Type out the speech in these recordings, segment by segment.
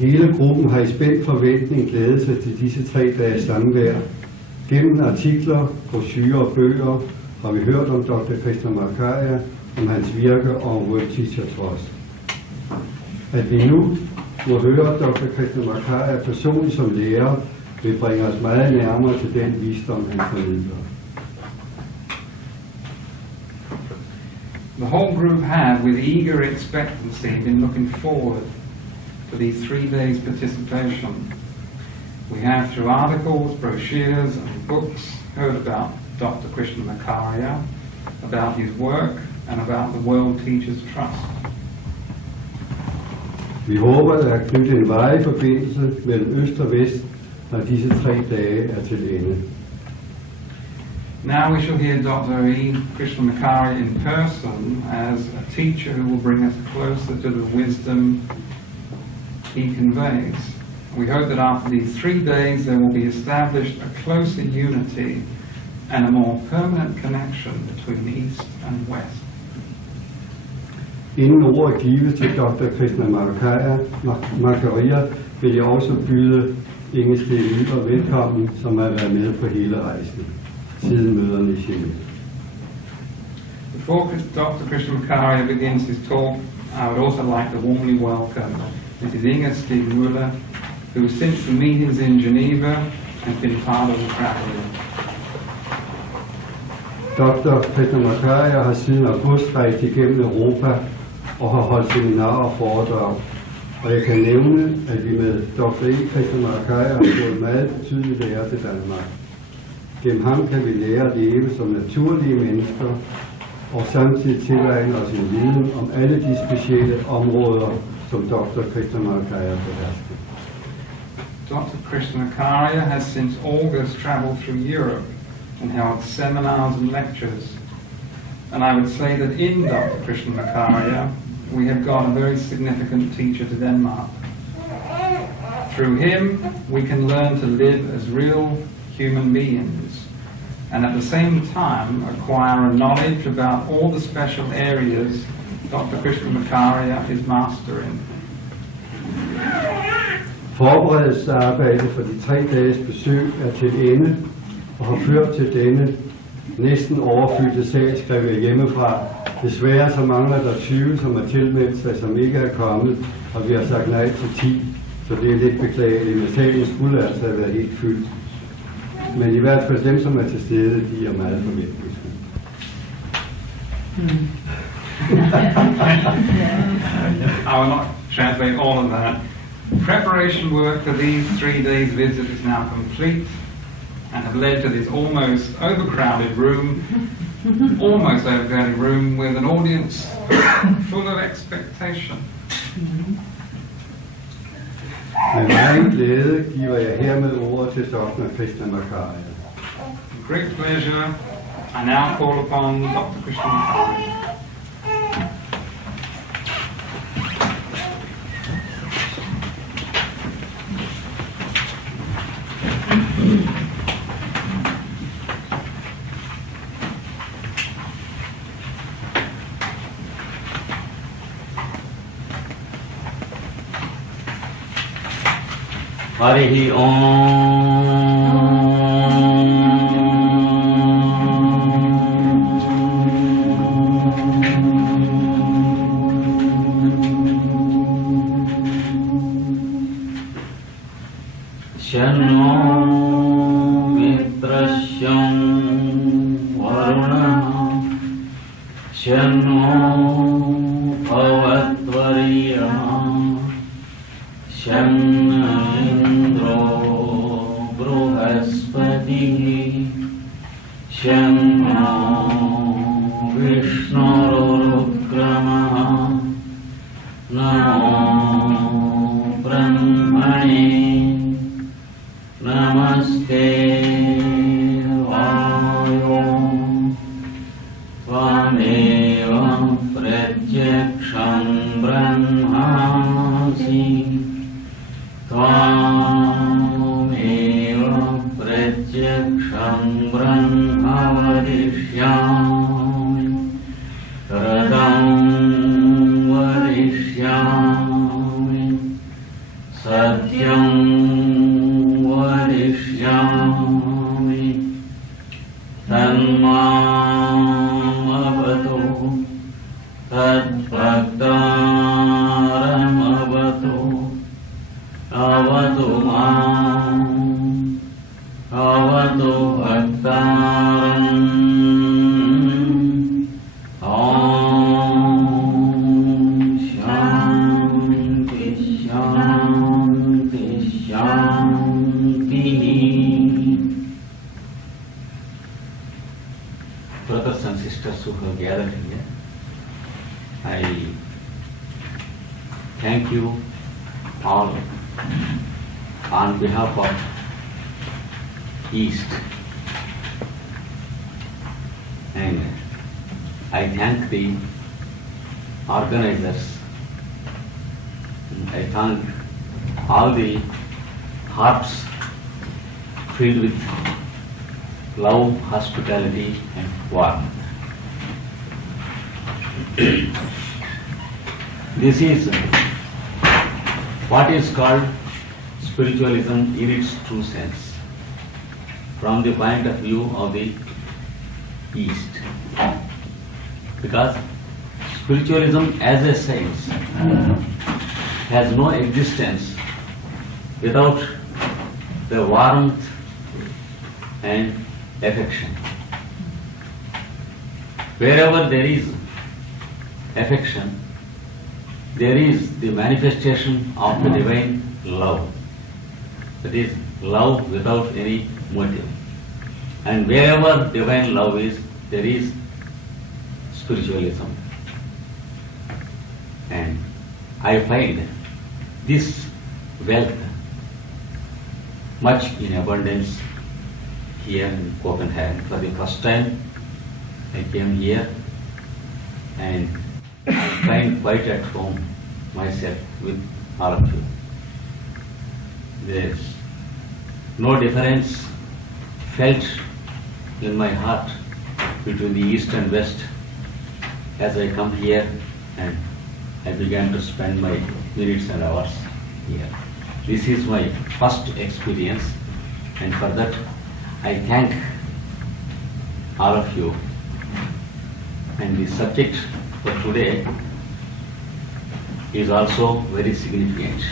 Hele gruppen har i spændt forventning glædet sig til disse 3 dages samvær. Gennem artikler, brochurer og bøger har vi hørt om Dr. Krishnamacharya, om hans virke og om World Teacher Trust. At vi nu må høre Dr. Krishnamacharya personligt som lærer, vil bringe os meget nærmere til den visdom, han formidler. The whole group have, with eager expectancy, been looking forward to these 3 days' participation. We have, through articles, brochures and books, heard about Dr. Krishnamacharya, about his work, and about the World Teachers Trust. Vi håber at knytte en varig forbindelse mellem øst og vest, når disse 3 dage er til ende. Now we shall hear Dr. Eeat Krishnamacharya in person as a teacher who will bring us closer to the wisdom he conveys. We hope that after these 3 days there will be established a closer unity and a more permanent connection between East and West. Inden ordet gives til Dr. Krishnamacharya, vil jeg også byde Inge Steve velkommen, som har været med på hele rejsen, siden møderne i Chile. Before Dr. Krishnamacharya begins his talk, I would also like to warmly welcome Mrs. Inger Stig-Müller, who since the meetings in Geneva has been part of the travel. Dr. Krishnamacharya har siden august rejst igennem Europa og har holdt seminarer og foredrag. Og jeg kan nævne, at vi med Dr. Eeat Krishnamacharya har fået meget betydeligt lære til Danmark. Gennem ham kan vi lære at leve som naturlige mennesker og samtidig tilegne os en viden om alle de specielle områder, som Dr. Krishnamacharya behersker. Dr. Krishnamacharya has since August traveled through Europe and held seminars and lectures. And I would say that in Dr. Krishnamacharya, we have got a very significant teacher to Denmark. Through him, we can learn to live as real human beings, and at the same time acquire a knowledge about all the special areas Dr. Krishnamacharya is master in. Forberedelsesarbejdet for de 3 dages besøg er til ende og har ført til denne næsten overfyldte sal, skrev jeg hjemmefra. Desværre så mangler der 20, som er tilmeldt sig, som ikke er kommet, og vi har sagt nej til 10, så det er lidt beklageligt, men salen skulle altså have været helt fyldt. Men i hvert fald dem, som er til stede, de er meget forventningsfulde. I will not translate all of that. Preparation work for these 3 days visit is now complete and have led to this almost overcrowded room with an audience full of expectation. Med meget glæde giver jeg hermed ordet til Dr. Krishnamacharya. Great pleasure, I now call upon Dr. Krishnamacharya. Harihi Om. Shanno mitrasyam varuna shanno bhavatvariyam shanno Shanno Vishnurukramah Namo Brahmane Namaste Vayo Tvameva Pratyaksham Brahmasi Tvameva Pratyaksham Brahma vadishyami Radam vadishyami तन्मामवतु तद्भक्तारमवतु अवतु माम् अवतु भक्तारम् ॐ शान्ति शान्ति शान्तिः. Brothers and sisters who have gathered here, I thank you all on behalf of East, and I thank the organizers. I thank all the hearts filled with love, hospitality and warmth. This is what is called spiritualism in its true sense, from the point of view of the East. Because spiritualism as a science has no existence without the warmth and affection. Wherever there is affection, there is the manifestation of the divine love. That is, love without any motive. And wherever divine love is, there is spiritualism. And I find this wealth much in abundance here in Copenhagen. For the first time I came here and I find quite at home myself with all of you. There is no difference felt in my heart between the East and West as I come here and I began to spend my minutes and hours here. This is my first experience, and for that I thank all of you. And the subject for today is also very significant.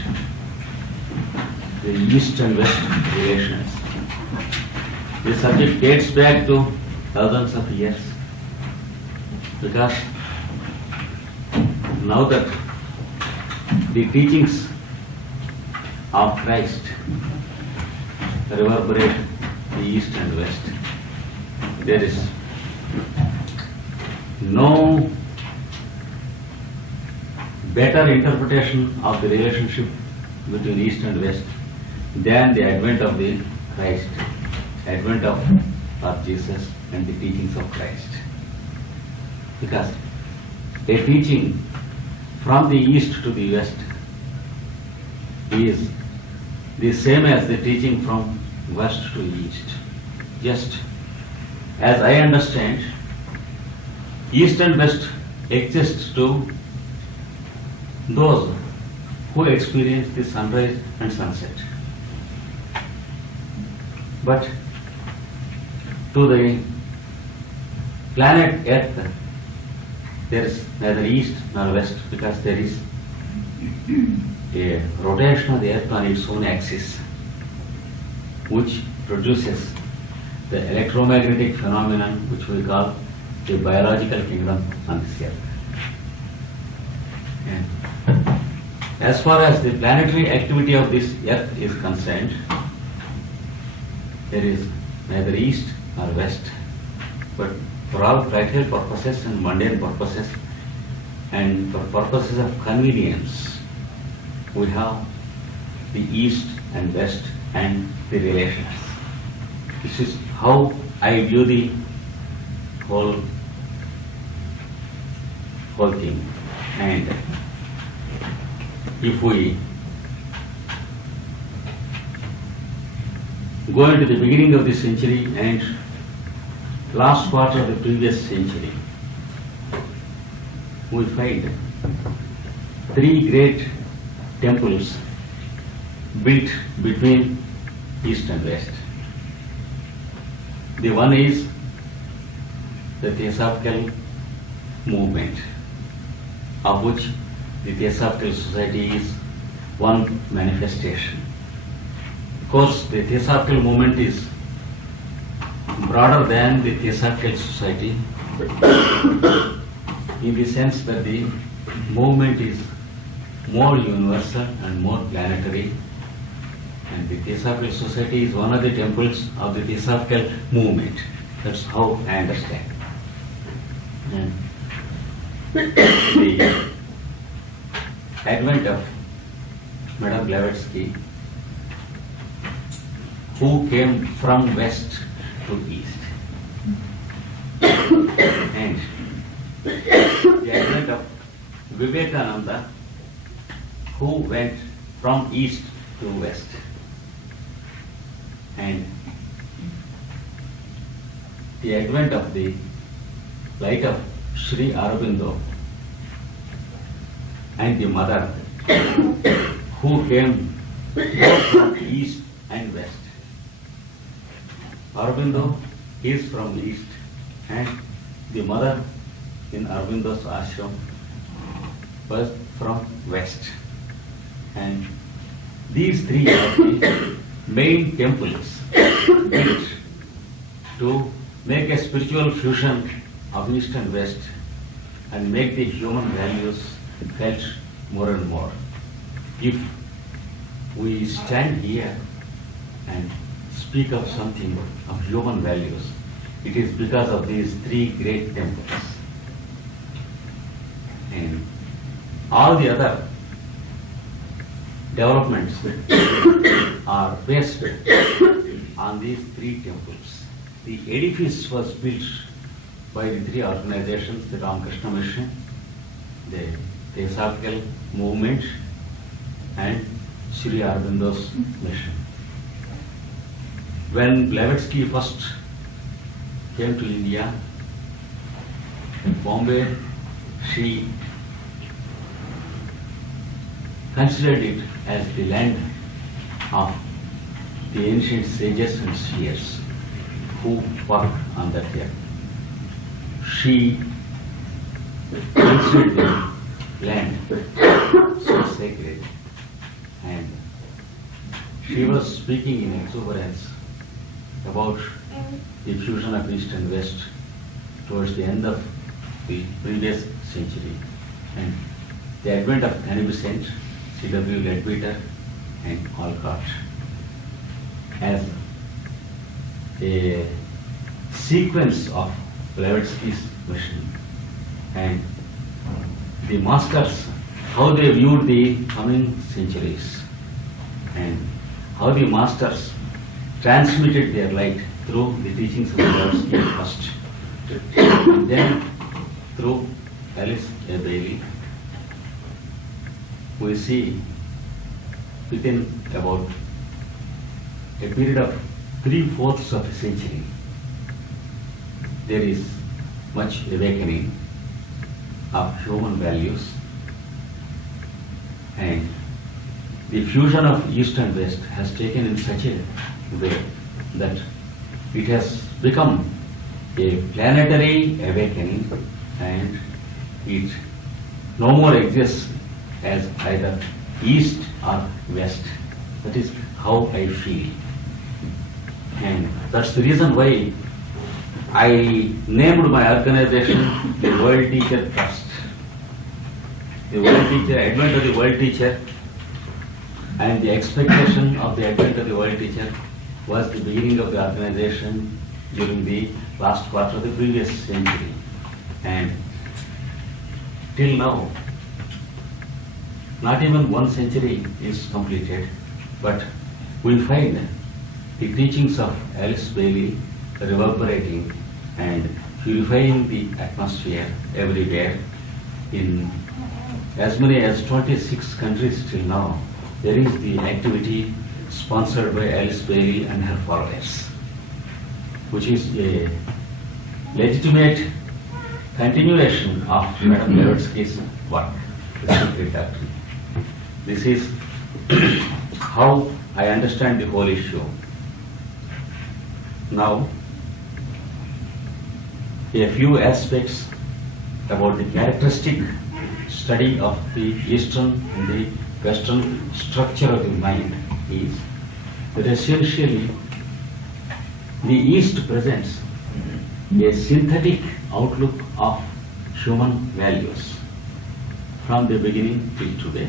The East and West relations. This subject dates back to thousands of years, because now that the teachings of Christ reverberate the East and West, there is no better interpretation of the relationship between East and West than the advent of the Christ, advent of Lord Jesus and the teachings of Christ. Because a teaching from the East to the West is the same as the teaching from West to East. Just as I understand, East and West exist to those who experience the sunrise and sunset. But to the planet Earth, there is neither East nor West, because there is a rotation of the Earth on its own axis, which produces the electromagnetic phenomenon which we call the biological kingdom on this Earth. And as far as the planetary activity of this Earth is concerned, there is neither East nor West, but for all practical purposes and mundane purposes and for purposes of convenience, we have the East and West and the relations. This is how I view the whole thing. And if we go into the beginning of this century and last part of the previous century, we find 3 great temples built between East and West. The one is the Theosophical movement, of which the Theosophical Society is one manifestation. Of course, the Theosophical movement is broader than the Theosophical Society in the sense that the movement is more universal and more planetary, and the Theosophical Society is one of the temples of the Theosophical movement. That's how I understand. And the advent of Madame Blavatsky, who came from west to east, and the advent of Vivekananda, who went from east to west, and the advent of the light of Sri Aurobindo and the mother, who came both from east and west. Aurobindo is from east, and the mother in Aurobindo's ashram was from west. And these three are the main temples built to make a spiritual fusion of east and west and make the human values felt more and more. If we stand here and speak of something of human values, it is because of these three great temples. And all the other developments are based on these three temples. The edifice was built by the three organizations, the Ramakrishna Mission, the Theosophical Movement, and Sri Aurobindo's mission. When Blavatsky first came to India, in Bombay, she considered it as the land of the ancient sages and seers who work on that earth. She considered the land so sacred, and she was speaking in exuberance about the fusion of East and West towards the end of the previous century, and the advent of Beneficent, C.W. Leadbeater, and Alcott as a sequence of Blavatsky's mission, and the masters, how they viewed the coming centuries, and how the masters transmitted their light through the teachings of Blavatsky first, and then through Alice A. Bailey. We see within about a period of 3/4 of a century, there is much awakening of human values, and the fusion of East and West has taken in such a way that it has become a planetary awakening, and it no more exists as either East or West. That is how I feel. And that's the reason why I named my organization the World Teacher Trust. The World Teacher, advent of the World Teacher, and the expectation of the advent of the World Teacher was the beginning of the organization during the last quarter of the previous century. And till now, not even one century is completed, but we find the teachings of Alice Bailey reverberating and purifying the atmosphere everywhere. In as many as 26 countries till now, there is the activity sponsored by Alice Bailey and her followers, which is a legitimate continuation of Madame Blavatsky's work, the Secret Doctrine. This is how I understand the whole issue. Now, a few aspects about the characteristic study of the Eastern and the Western structure of the mind is that essentially the East presents a synthetic outlook of human values from the beginning till today,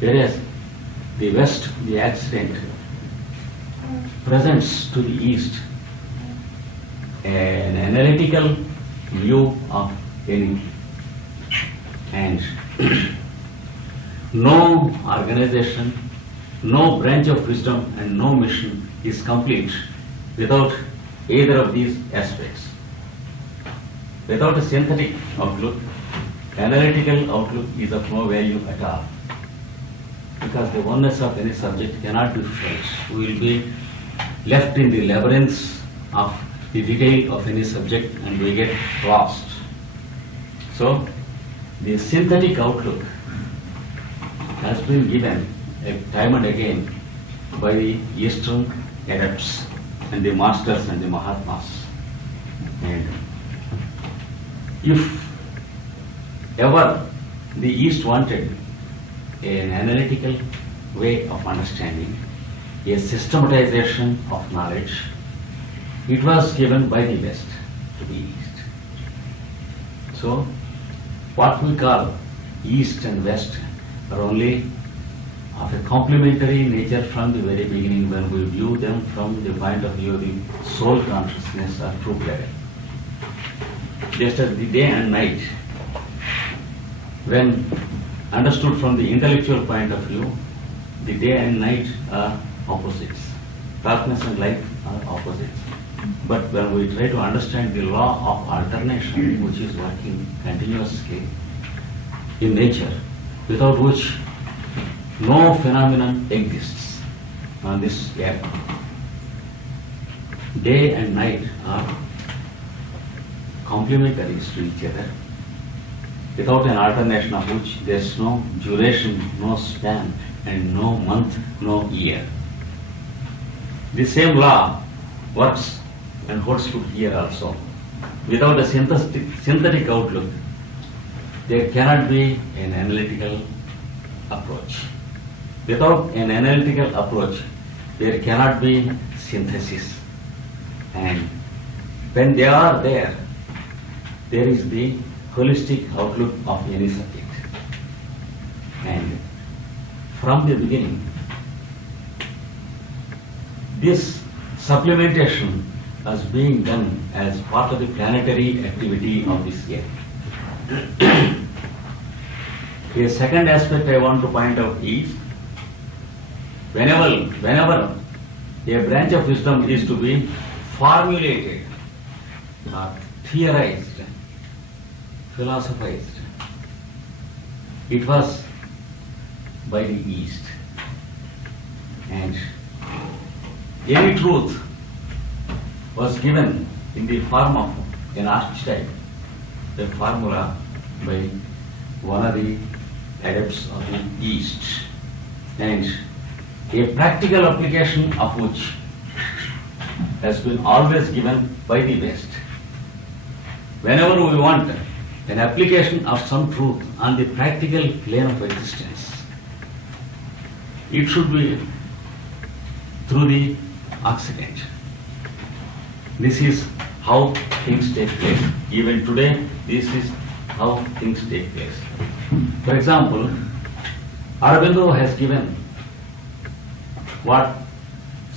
whereas the West, the Occident, presents to the East an analytical view of any, and no organization, no branch of wisdom and no mission is complete without either of these aspects. Without a synthetic outlook, analytical outlook is of no value at all, because the oneness of any subject cannot be felt. We will be left in the labyrinths of the detail of any subject and we get lost. So, the synthetic outlook has been given time and again by the Eastern adepts and the masters and the Mahatmas. And if ever the East wanted an analytical way of understanding, a systematization of knowledge, it was given by the West to the East. So, what we call East and West are only of a complementary nature from the very beginning when we view them from the point of view of the soul consciousness or truth level. Just as the day and night, when understood from the intellectual point of view, the day and night are opposites. Darkness and light are opposites. But when we try to understand the law of alternation, which is working continuously in nature, without which no phenomenon exists on this earth, day and night are complementary to each other, without an alternation of which there is no duration, no span, and no month, no year. The same law works and holds good here also. Without a synthetic outlook, there cannot be an analytical approach. Without an analytical approach, there cannot be synthesis. And when they are there, there is the holistic outlook of any subject. And from the beginning, this supplementation was being done as part of the planetary activity of this year. A second aspect I want to point out is, whenever a branch of wisdom is to be formulated, or theorized, philosophized, it was by the East. And any truth was given in the form of an archetype, a formula by one of the adepts of the East, and a practical application of which has been always given by the West. Whenever we want an application of some truth on the practical plane of existence, it should be through the Occident. This is how things take place. Even today, this is how things take place. For example, Aurobindo has given what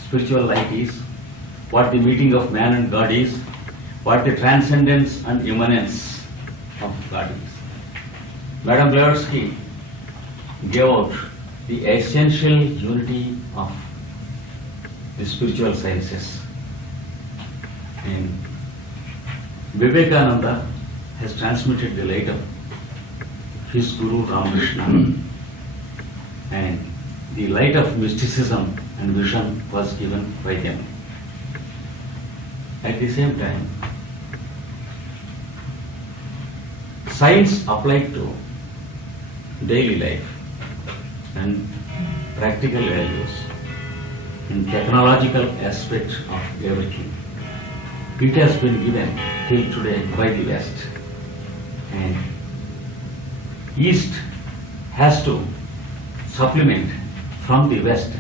spiritual light is, what the meeting of man and God is, what the transcendence and immanence of God is. Madame Blavatsky gave out the essential unity of the spiritual sciences. And Vivekananda has transmitted the light of his Guru Ramakrishna, and the light of mysticism and vision was given by them. At the same time, science applied to daily life and practical values and technological aspects of everything it has been given till today by the West. And East has to supplement from the West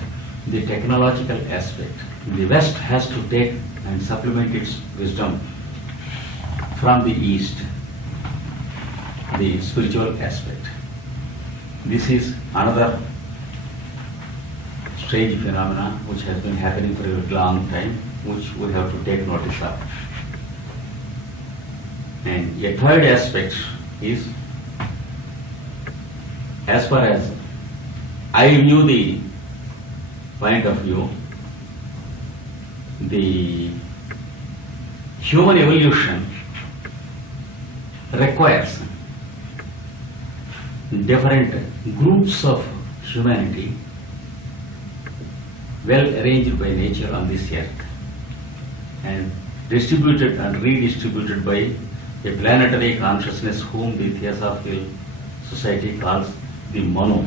the technological aspect. The West has to take and supplement its wisdom from the East, the spiritual aspect. This is another strange phenomena which has been happening for a long time, which we have to take notice of. And a third aspect is, as far as I view the point of view, the human evolution requires different groups of humanity well arranged by nature on this earth and distributed and redistributed by a planetary consciousness whom the Theosophical Society calls the Manu.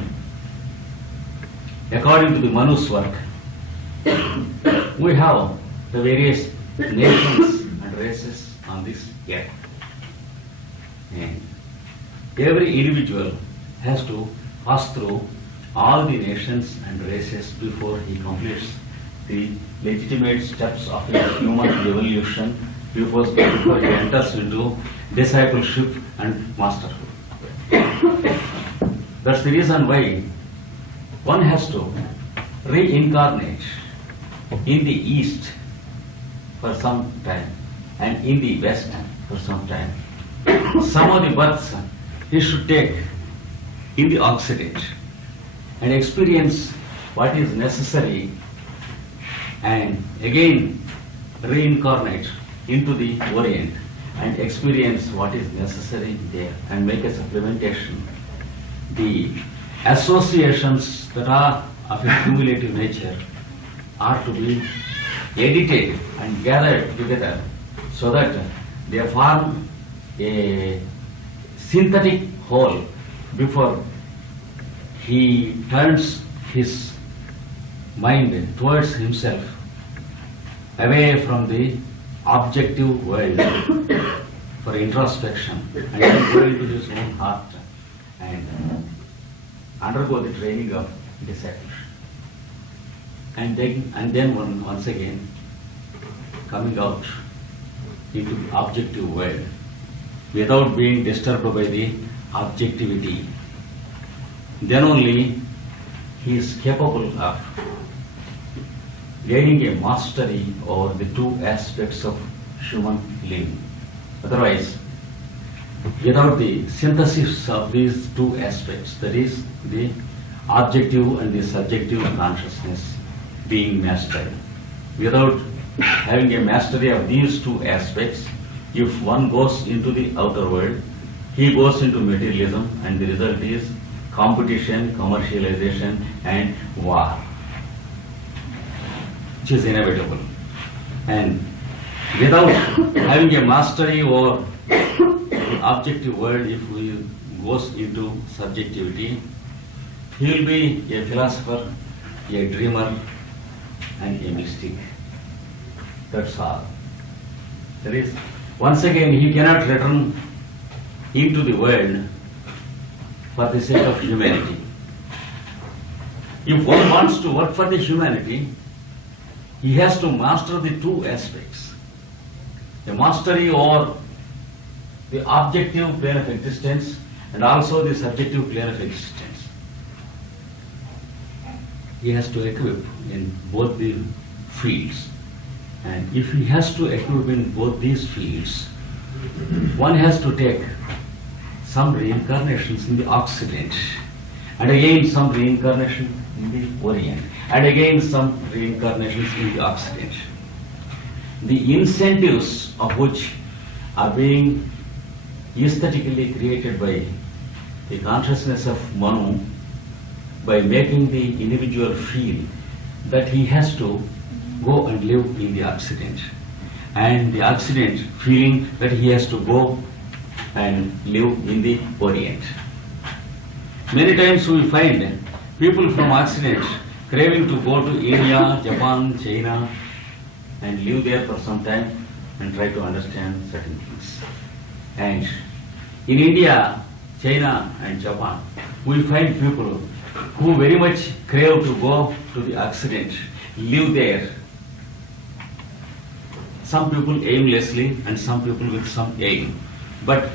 According to the Manu's work, we have the various nations and races on this earth. And every individual has to pass through all the nations and races before he completes the legitimate steps of his human evolution, before he enters into discipleship and masterhood. That's the reason why one has to reincarnate in the East for some time and in the West for some time. Some of the births he should take in the Occident and experience what is necessary and again reincarnate into the Orient and experience what is necessary there and make a supplementation. The associations that are of a cumulative nature are to be edited and gathered together so that they form a synthetic whole before he turns his mind towards himself, away from the objective world for introspection, and then go into his own heart and undergo the training of discipleship. And then once again coming out into the objective world without being disturbed by the objectivity. Then only he is capable of gaining a mastery over the two aspects of human living. Otherwise, without the synthesis of these two aspects, that is the objective and the subjective consciousness being mastered, without having a mastery of these two aspects, if one goes into the outer world, he goes into materialism, and the result is competition, commercialization, and war, which is inevitable. And without having a mastery over the objective world, if we goes into subjectivity, he will be a philosopher, a dreamer, and a mystic. That's all. That is, once again, he cannot return into the world for the sake of humanity. If one wants to work for the humanity, he has to master the two aspects. The mastery over the objective plane of existence and also the subjective plane of existence. He has to equip in both the fields. And if he has to equip in both these fields, one has to take some reincarnations in the Occident, and again some reincarnation in the Orient, and again some reincarnations in the Occident. The incentives of which are being aesthetically created by the consciousness of Manu, by making the individual feel that he has to go and live in the Occident, and the Occident feeling that he has to go and live in the Orient. Many times we find people from Occident craving to go to India, Japan, China and live there for some time, and try to understand certain things. And in India, China and Japan, we find people who very much crave to go to the Occident, live there. Some people aimlessly and some people with some aim. But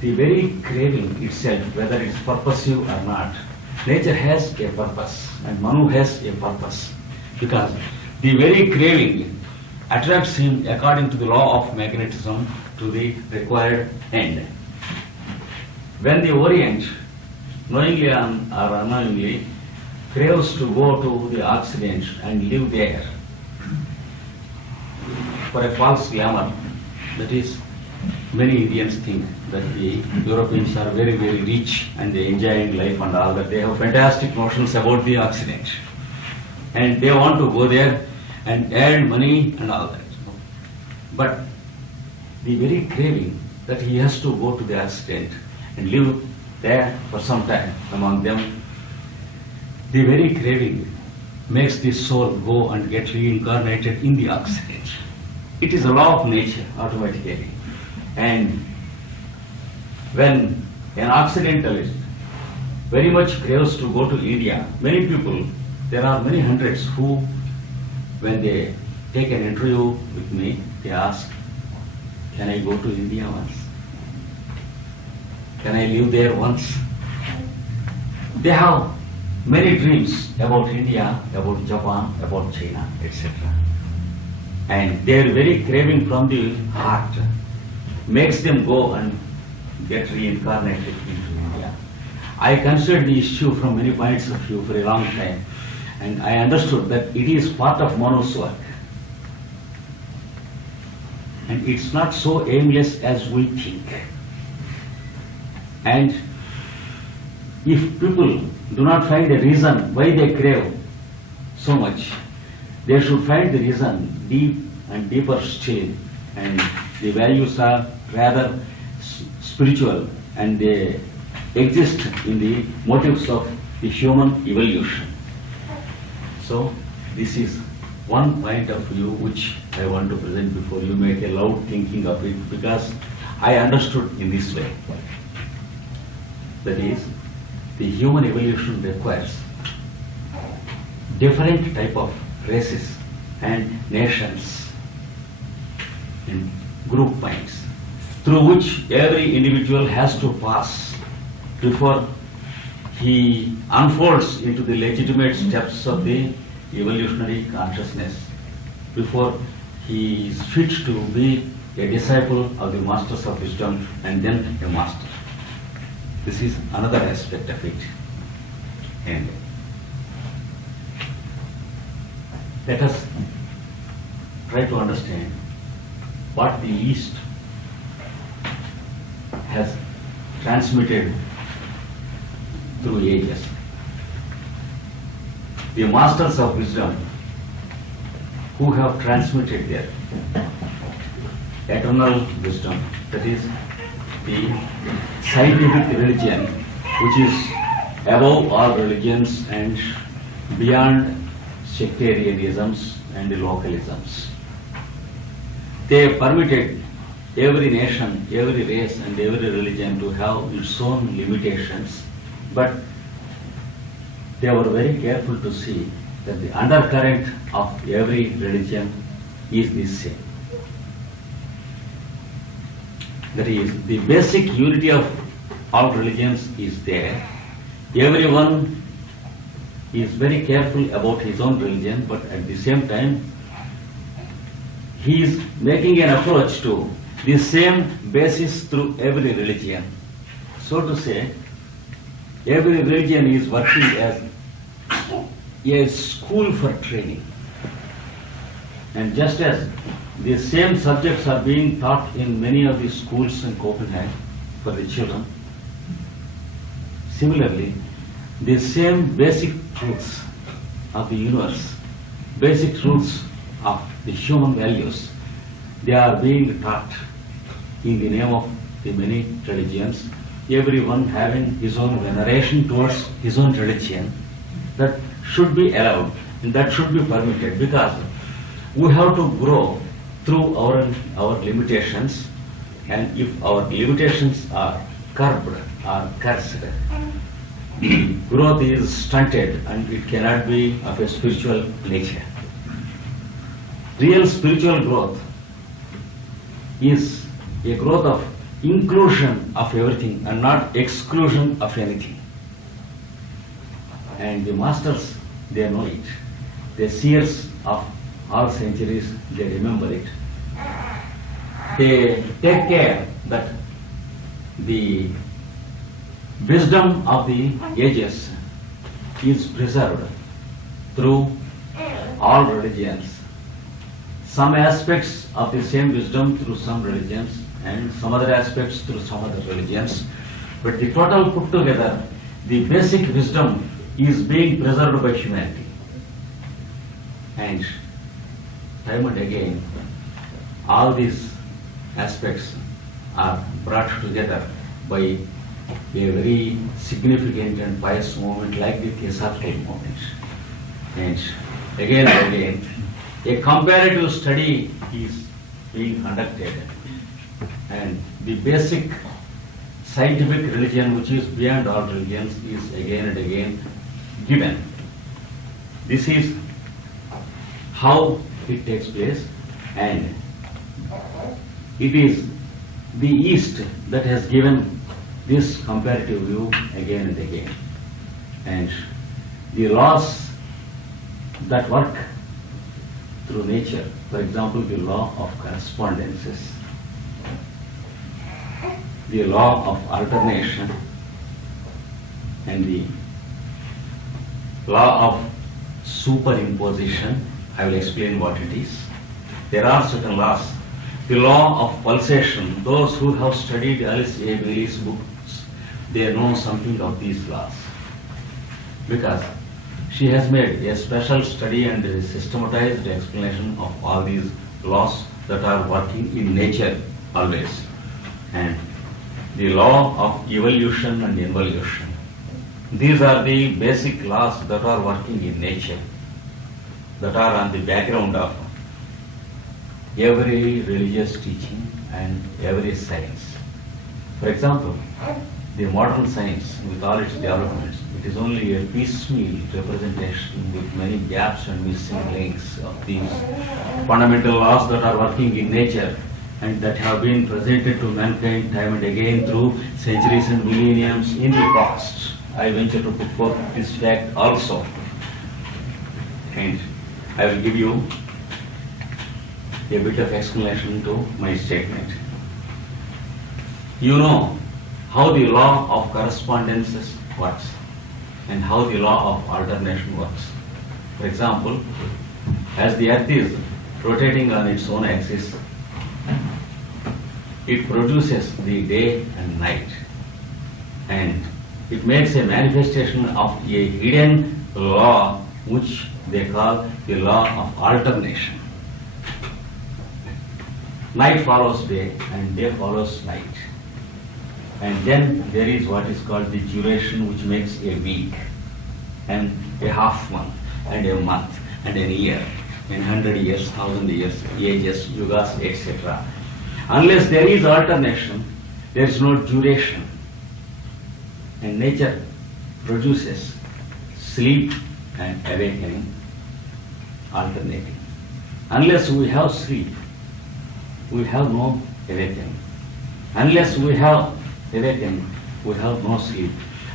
the very craving itself, whether it's purposive or not, nature has a purpose and Manu has a purpose, because the very craving attracts him according to the law of magnetism to the required end. When the Orient, knowingly or unknowingly, craves to go to the Occident and live there for a false glamour, that is, many Indians think that the Europeans are very, very rich and they enjoying life and all that. They have fantastic notions about the Occident. And they want to go there and earn money and all that. But the very craving that he has to go to the Occident and live there for some time among them, the very craving makes the soul go and get reincarnated in the Occident. It is a law of nature automatically. And when an Occidentalist very much craves to go to India, many people, there are many hundreds who, when they take an interview with me, they ask, can I go to India once? Can I live there once? They have many dreams about India, about Japan, about China, etc. And their very craving from the heart makes them go and get reincarnated into India. I considered the issue from many points of view for a long time, and I understood that it is part of Manu's work. And it's not so aimless as we think. And if people do not find a reason why they crave so much, they should find the reason deep and deeper still. And the values are rather spiritual, and they exist in the motives of the human evolution. So this is one point of view which I want to present before you make a loud thinking of it, because I understood in this way. That is, the human evolution requires different type of races and nations and group minds through which every individual has to pass before he unfolds into the legitimate steps of the evolutionary consciousness, before he is fit to be a disciple of the masters of wisdom and then a master. This is another aspect of it. And let us try to understand what the East has transmitted through ages. The masters of wisdom who have transmitted their eternal wisdom, that is the scientific religion, which is above all religions and beyond sectarianisms and localisms. They permitted every nation, every race and every religion to have its own limitations, but they were very careful to see that the undercurrent of every religion is the same. That is, the basic unity of all religions is there. Everyone is very careful about his own religion, but at the same time, he is making an approach to the same basis through every religion. So to say, every religion is working as a school for training. And just as the same subjects are being taught in many of the schools in Copenhagen for the children, similarly, the same basic truths of the universe, basic truths of the human values, they are being taught in the name of the many religions, everyone having his own veneration towards his own religion. That should be allowed and that should be permitted, because we have to grow through our limitations, and if our limitations are curbed or cursed, the growth is stunted and it cannot be of a spiritual nature. Real spiritual growth is a growth of inclusion of everything and not exclusion of anything. And the masters, they know it. The seers of all centuries, they remember it. They take care that the wisdom of the ages is preserved through all religions. Some aspects of the same wisdom through some religions and some other aspects through some other religions. But the total put together, the basic wisdom is being preserved by humanity. And time and again, all these aspects are brought together by a very significant and pious movement like the Theosophical movement. And again and again, a comparative study is being conducted, and the basic scientific religion, which is beyond all religions, is again and again given. This is how it takes place, and it is the East that has given this comparative view again and again. And the laws that work through nature, for example, the law of correspondences, the law of alternation, and the law of superimposition. I will explain what it is. There are certain laws. The law of pulsation, those who have studied Alice A. Bailey's books, they know something of these laws, because she has made a special study and a systematized explanation of all these laws that are working in nature always. And the law of evolution and involution. These are the basic laws that are working in nature, that are on the background of every religious teaching and every science. For example, the modern science, with all its developments, it is only a piecemeal representation with many gaps and missing links of these fundamental laws that are working in nature and that have been presented to mankind time and again through centuries and millenniums in the past. I venture to put forth this fact also. And I will give you a bit of explanation to my statement. You know how the law of correspondences works and how the law of alternation works. For example, as the earth is rotating on its own axis, it produces the day and night, and it makes a manifestation of a hidden law which they call the law of alternation. Night follows day and day follows night. And then there is what is called the duration, which makes a week and a half month and a month and a year, in 100 years, 1,000 years, ages, yugas, etc. Unless there is alternation, there is no duration. And nature produces sleep and awakening, alternating. Unless we have sleep, we have no awakening. Unless we have awakening, we have no sleep.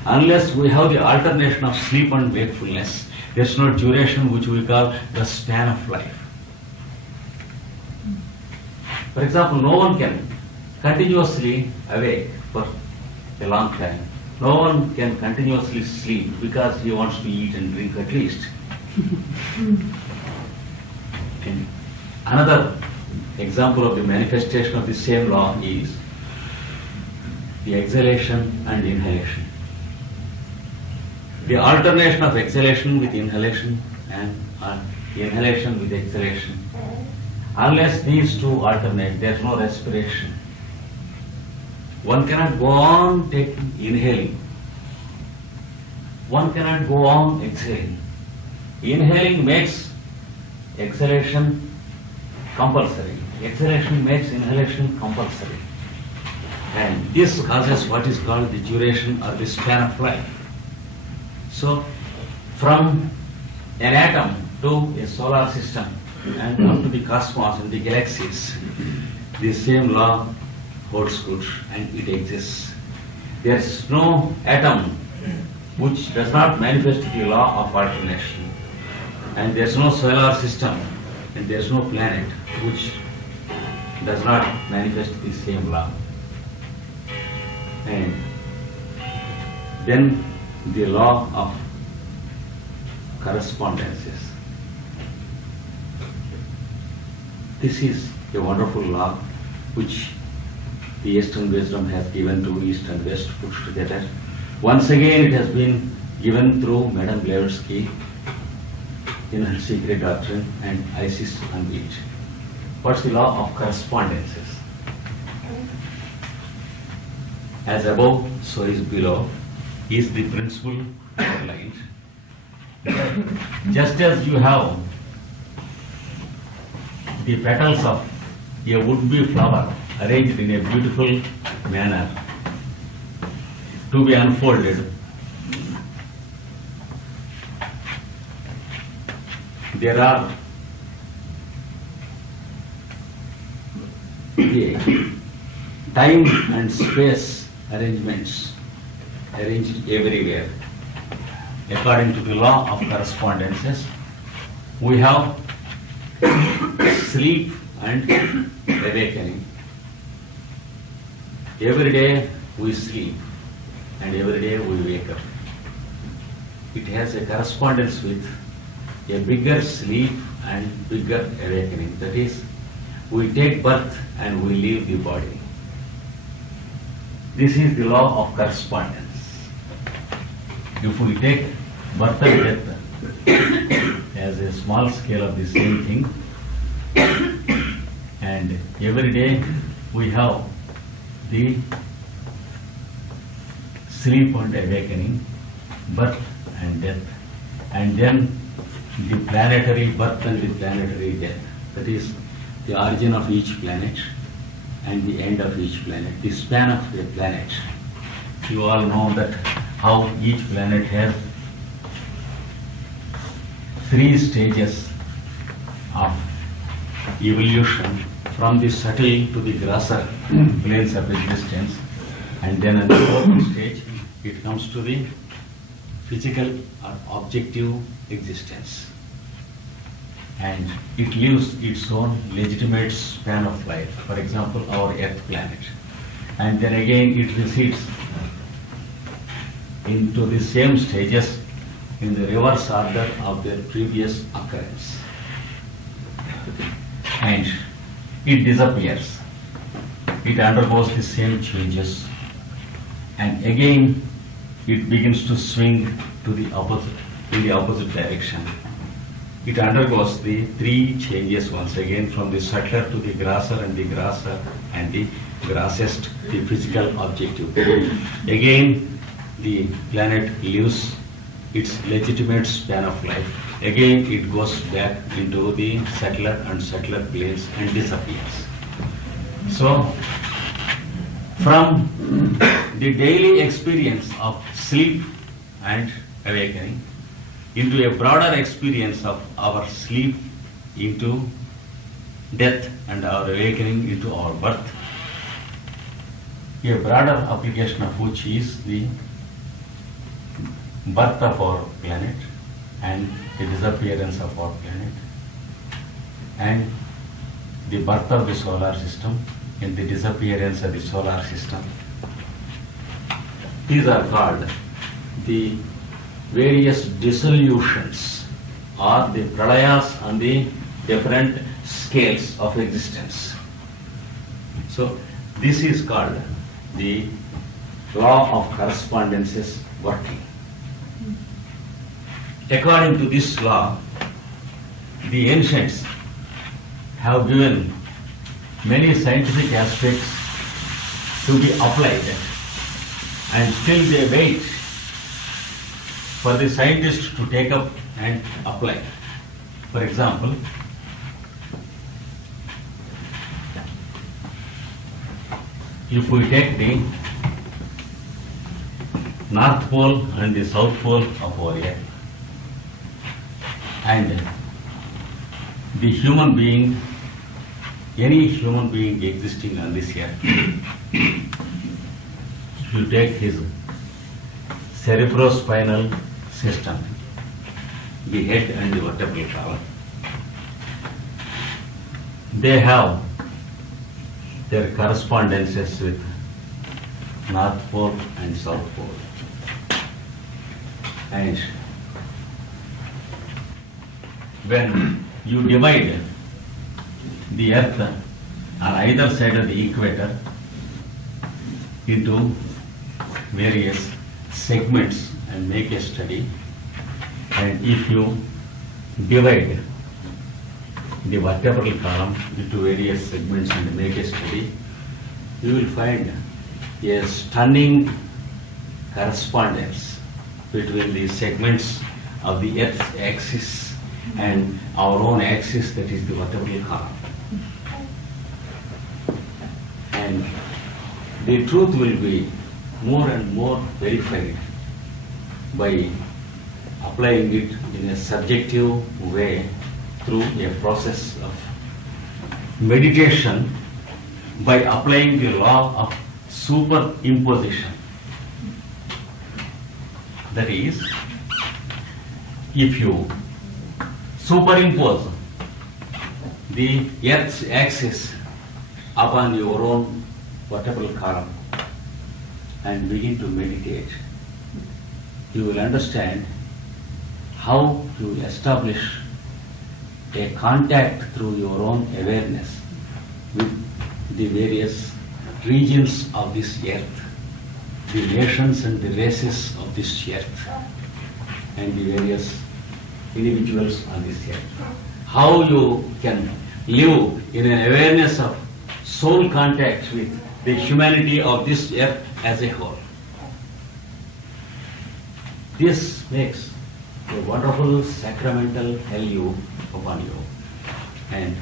Unless we have the alternation of sleep and wakefulness, there is no duration, which we call the span of life. For example, no one can continuously awake for a long time. No one can continuously sleep because he wants to eat and drink at least. And another example of the manifestation of the same law is the exhalation and inhalation. The alternation of exhalation with inhalation and inhalation with exhalation. Unless these two alternate, there is no respiration. One cannot go on inhaling. One cannot go on exhaling. Inhaling makes exhalation compulsory. exhalation makes inhalation compulsory. And this causes what is called the duration or the span of life. So, from an atom to a solar system and up to the cosmos and the galaxies, the same law holds good and it exists. There is no atom which does not manifest the law of alternation. And there is no solar system and there is no planet which does not manifest the same law. And then the law of correspondences. This is a wonderful law which the Eastern wisdom has given to East and West put together. Once again it has been given through Madame Blavatsky in her secret doctrine, and I insist on it. What's the law of correspondences? As above, so is below, is the principle outlined. Just as you have the petals of a would-be flower arranged in a beautiful manner to be unfolded, there are the time and space arrangements arranged everywhere. According to the law of correspondences, we have sleep and awakening. Every day we sleep and every day we wake up. It has a correspondence with a bigger sleep and bigger awakening. That is, we take birth and we leave the body. This is the law of correspondence. If we take birth and death as a small scale of the same thing, and every day we have the sleep and awakening, birth and death, and then the planetary birth and the planetary death. That is the origin of each planet and the end of each planet, the span of a planet. You all know that how each planet has 3 stages of evolution, from the subtle to the grosser planes of existence, and then at the 4th stage it comes to the physical or objective existence, and it lives its own legitimate span of life. For example, our Earth planet, and then again it recedes into the same stages in the reverse order of their previous occurrence, and it disappears. It undergoes the same changes, and again it begins to swing to the opposite, in the opposite direction. It undergoes the 3 changes once again, from the subtler to the grosser and the grosser and the grossest, the physical objective. Again the planet lives its legitimate span of life. Again it goes back into the subtler and subtler planes and disappears. So, from the daily experience of sleep and awakening into a broader experience of our sleep into death and our awakening into our birth, a broader application of which is the birth of our planet and the disappearance of our planet, and the birth of the solar system and the disappearance of the solar system. These are called the various dissolutions or the pralayas on the different scales of existence. So this is called the law of correspondences working. According to this law, the ancients have given many scientific aspects to be applied, and still they wait for the scientists to take up and apply. For example, if we take the North Pole and the South Pole of our Earth, and the human being, any human being existing on this earth, if you take his cerebrospinal system, the head and the vertebral column, they have their correspondences with North Pole and South Pole. And when you divide the earth on either side of the equator into various segments and make a study, and if you divide the vertebral column into various segments and make a study, you will find a stunning correspondence between the segments of the Earth's axis and our own axis, that is the vertebral column. And the truth will be more and more verified by applying it in a subjective way through a process of meditation, by applying the law of superimposition. That is, if you superimpose the Earth's axis upon your own vertebral column and begin to meditate, you will understand how to establish a contact through your own awareness with the various regions of this earth, the nations and the races of this earth, and the various individuals on this earth. How you can live in an awareness of soul contact with the humanity of this earth as a whole. This makes a wonderful sacramental hallyu upon you. And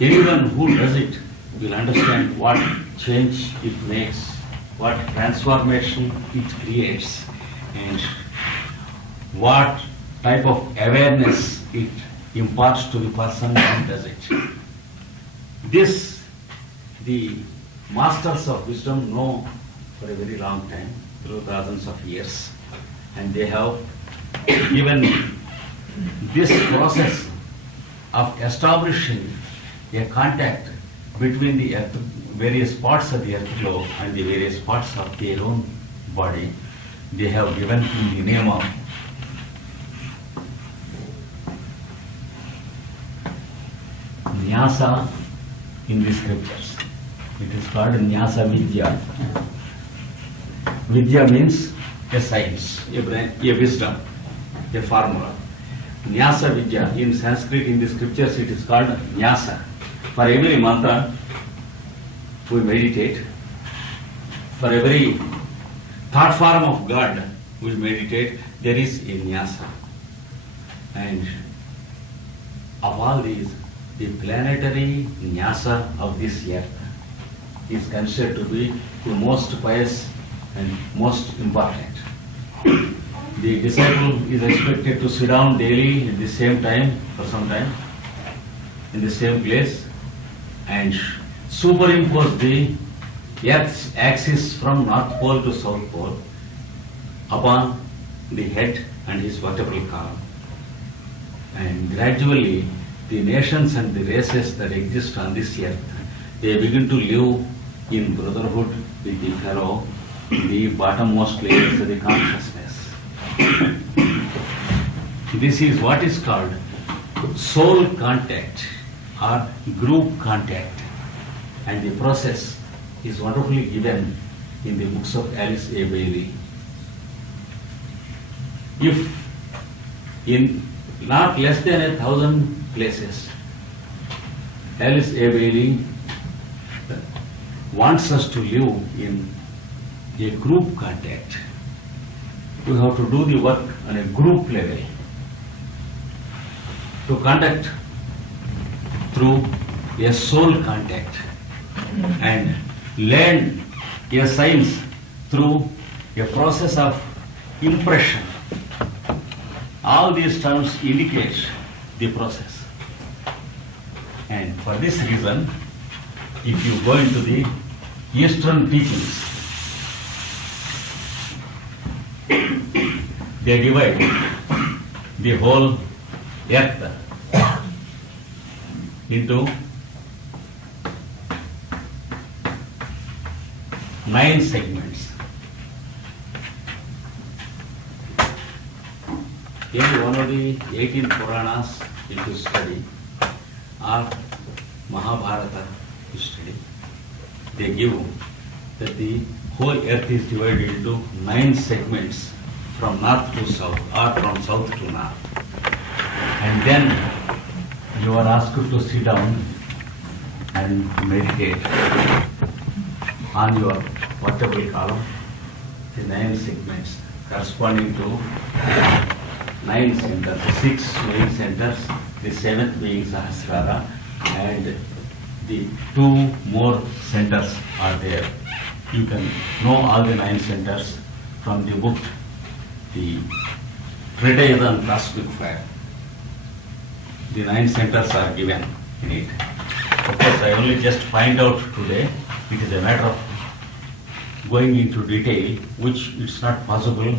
anyone who does it will understand what change it makes, what transformation it creates, and what type of awareness it imparts to the person who does it. This, the masters of wisdom know for a very long time, through thousands of years, and they have given this process of establishing a contact between the earth, various parts of the earth globe and the various parts of their own body, they have given in the name of Nyasa in the scriptures. It is called Nyasa Vidya. Vidya means a science, a wisdom, a formula. Nyasa Vidya, in Sanskrit, in the scriptures, it is called Nyasa. For every mantra, we meditate. For every thought form of God, we meditate. There is a Nyasa. And of all these, the planetary Nyasa of this earth is considered to be the most pious and most important. The disciple is expected to sit down daily at the same time, for some time, in the same place, and superimpose the Earth's axis from North Pole to South Pole upon the head and his vertebral column. And gradually, the nations and the races that exist on this earth, they begin to live in brotherhood with the fellow, the bottommost layers of the consciousness. This is what is called soul contact or group contact, and the process is wonderfully given in the books of Alice A. Bailey. If in not less than 1,000 places, Alice A. Bailey wants us to live in a group contact. We have to do the work on a group level, to conduct through a soul contact and learn a science through a process of impression. All these terms indicate the process. And for this reason, if you go into the Eastern teachings, they divide the whole earth into 9 segments. Any one of the 18 Puranas if you study, or Mahabharata you study, they give that the whole earth is divided into 9 segments from north to south or from south to north. And then you are asked to sit down and meditate on your vertebral column, the 9 segments corresponding to 9 centers, 6 main centers, the 7th being Sahasrara, and the 2 more centers are there. You can know all the 9 centers from the book, the Treatise on Cosmic Fire. The 9 centers are given in it. Of course, I only just find out today. It is a matter of going into detail, which it's not possible